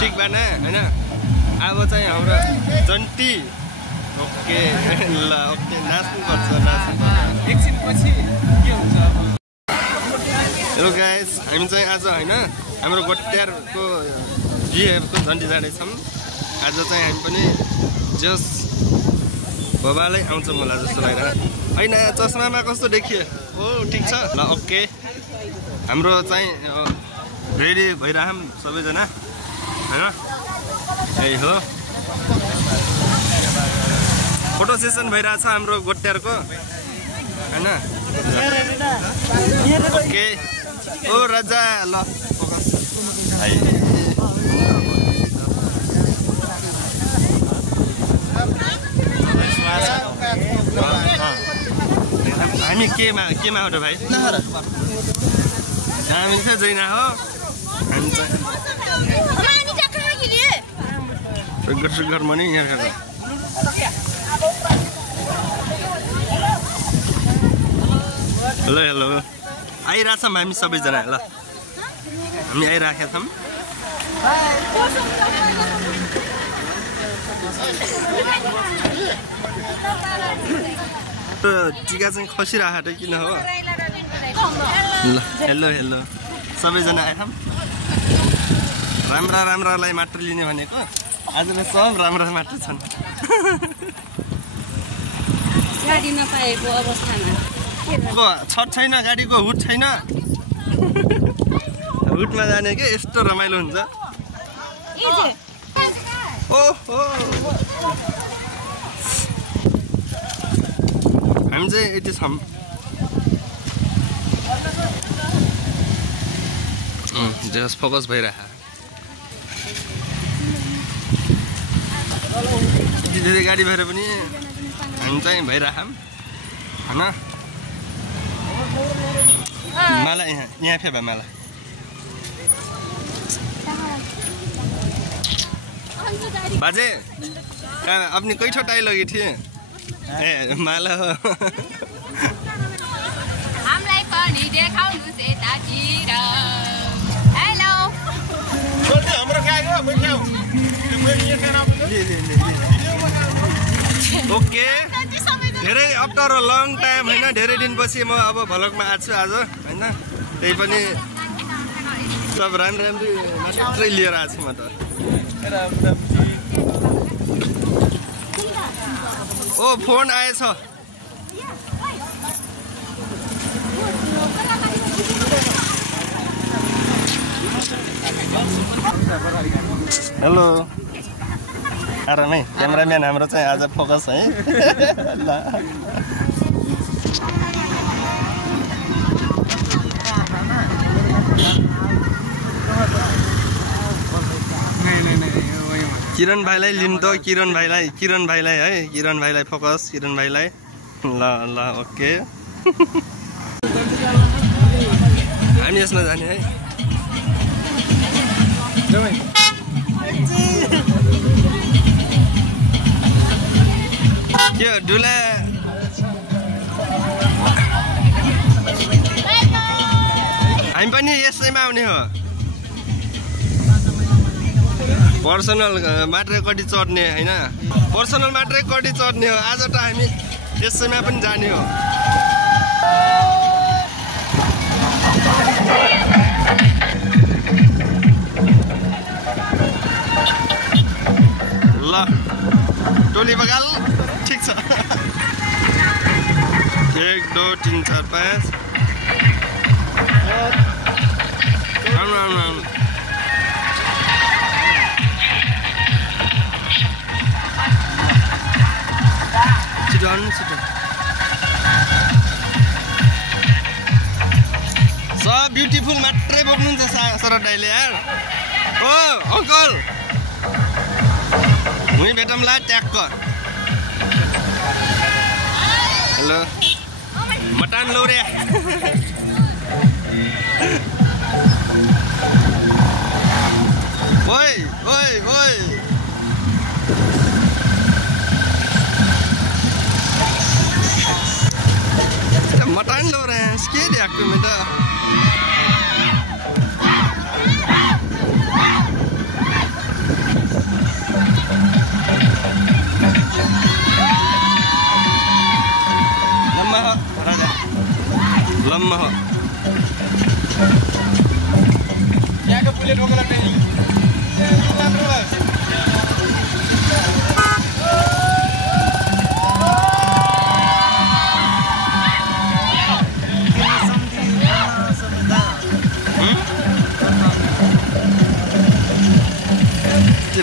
ठिक भएन हैन अब चाहिँ हाम्रो जन्टी ओके ल ओके नाच्नु पर्छ एकछिनपछि के हुन्छ अब हेलो गाइस हामी चाहिँ आज हैन हाम्रो गोट्यारको बिहेको जन्टी जाँदैछौँ आज चाहिँ हामी पनि जस बाबाले आउँछ मलाई जस्तो लागिरहेको हैन चस्मामा कस्तो देखियो ओ ठिक छ ल ओके हाम्रो चाहिँ रेडी भइराम सबैजना हैन ए हो फोटो सेसन भइरहेछ हाम्रो गोट्यारको हैन ओके ओ राजा ल फोकस हामी केमा हो त भाइ हामी चाहिँ जैना हो हामी चाहिँ सुगर मनी यहाँ हेलो हेलो आइरहेछौँ हामी सबैजना ल हामी आइराखेका छौँ टिका चाहिँ खसिरहेको त किन हो ल हेलो हेलो सबैजना आएछौँ राम्रा राम्रालाई मात्र लिने भनेको आजले सब राम्रा मात्र छन् गाडी नपाएको अवस्थामा छत छैन गाडीको हुट छैन हुटमा जाने के यस्तो रमाइलो हुन्छ ओहो हामी चाहिँ यति छौँ जस फोकस भइरहेको धेरै गाडी भएर पनि हामी चाहिँ भइरहेछौँ होइन माला यहाँ फेबा माला बाजे अपनी कोई छोटा ही लगी थी ए माला हो हामीलाई पनि देखाउनुस् यतातिर हेलो हाम्रो गाएको बुझ्यौ ओके धेरै अप्ठ्यारो लङ टाइम होइन धेरै दिनपछि म अब भ्लगमा आएको छु आज होइन त्यही पनि सब राम्रै मात्रै लिएर आएको छु म त ओ फोन आएछ हेलो आरामै क्यामेराम्यान हाम्रो चाहिँ आज फोकस है ल किरण भाइलाई लिनु त किरण भाइलाई है किरण भाइलाई फोकस किरण भाइलाई ल ल ओके हामी यसमा जाने है के डुला हामी पनि यसैमा आउने हो पर्सनल मात्रै कति चढ्ने होइन पर्सनल मात्रै कति चढ्ने हो आज त हामी यसैमा पनि जाने हो ल टोली बगाल ठिक छ 1 2 3 4 5 राम सब ब्युटिफुल मात्रै बोक्नुहुन्छ शरद दाइले यार ओ अङ्कल हुँ भेटौँला ट्याक्क हेलो मटान लौरे ओइ ओइ ओइ मटान लौरे के दिएको मेरो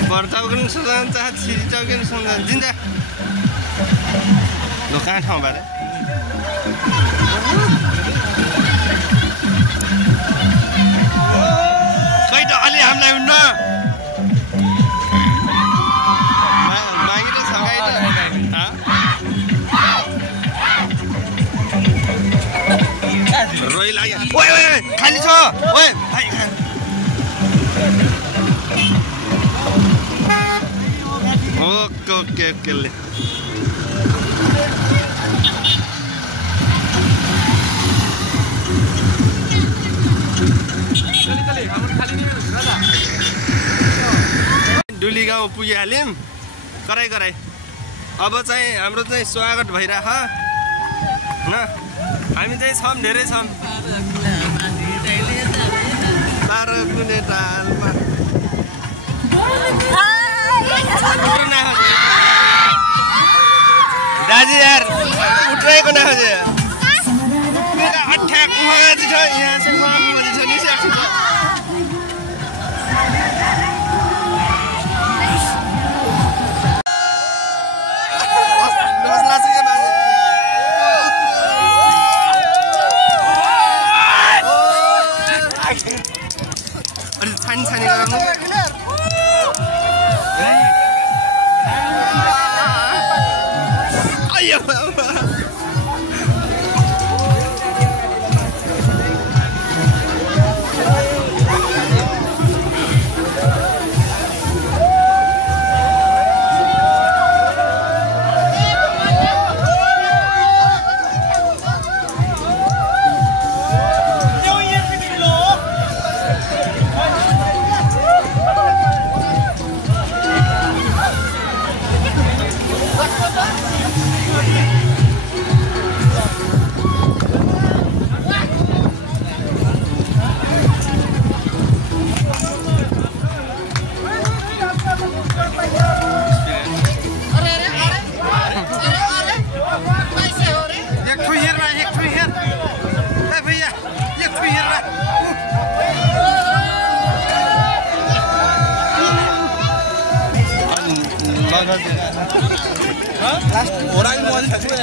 बर्ताउकन सुजान चाह छिरिटाउकन सुजान जिन्दा लो कहाँ ठाउँ बारे खै त अलि हामीलाई हुन्न मागिलो छ गाई त रोइ लाग्यो ओए ओए खाली छ ओए भाइ ओके ले डुली गाउँ पुगिहाल्यौँ कराई अब चाहिँ हाम्रो चाहिँ स्वागत भइरह न हामी चाहिँ छौँ धेरै छौँ बाह्र कुने टालमा दाजु यार उठ्रहेको नखोजे मेरो अठ्याक उहाँजी छ यहाँ चाहिँ उहाँजी छ नि छानी गर्नु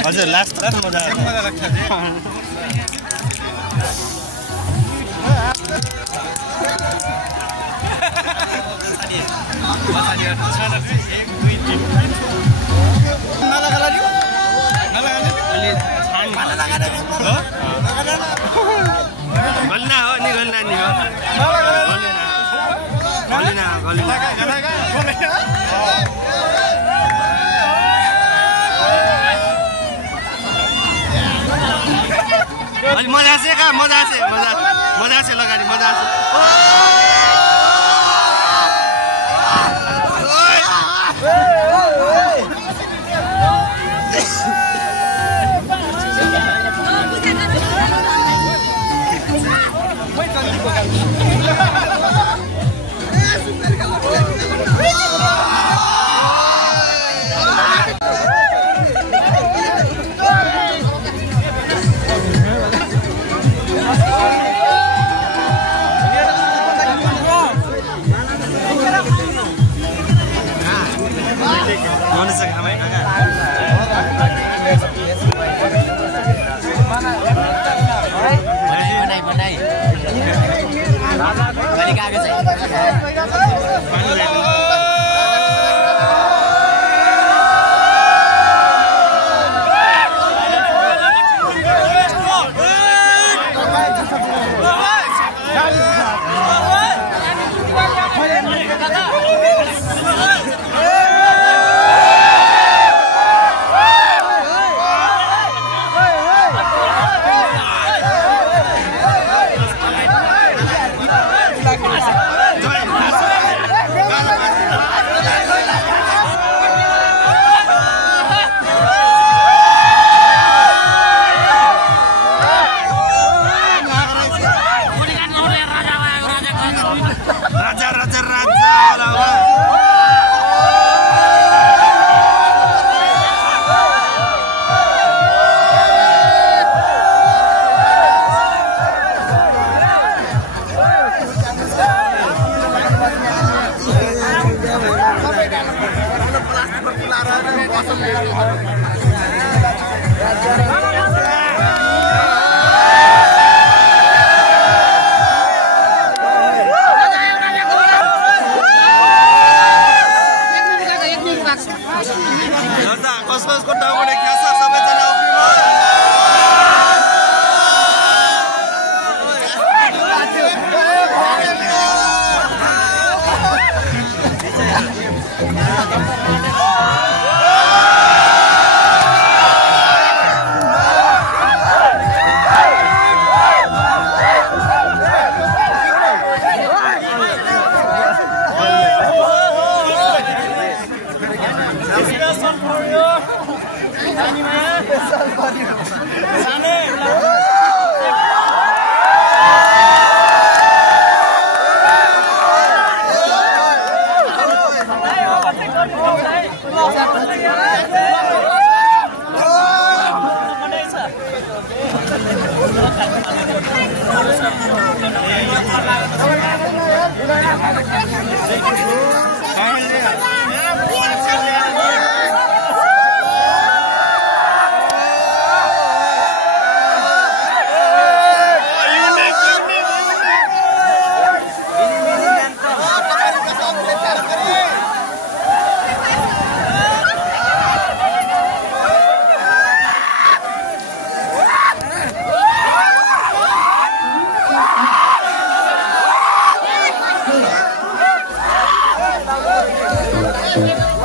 हजुर लास्ट मजा लाग्छ गल्ना हो नि गल्ना नि हो अलि मजा आसे का मजा आसे लगानी मजा आसे होला होला कसको टाउबाट ख्यास सबैजना Thank you.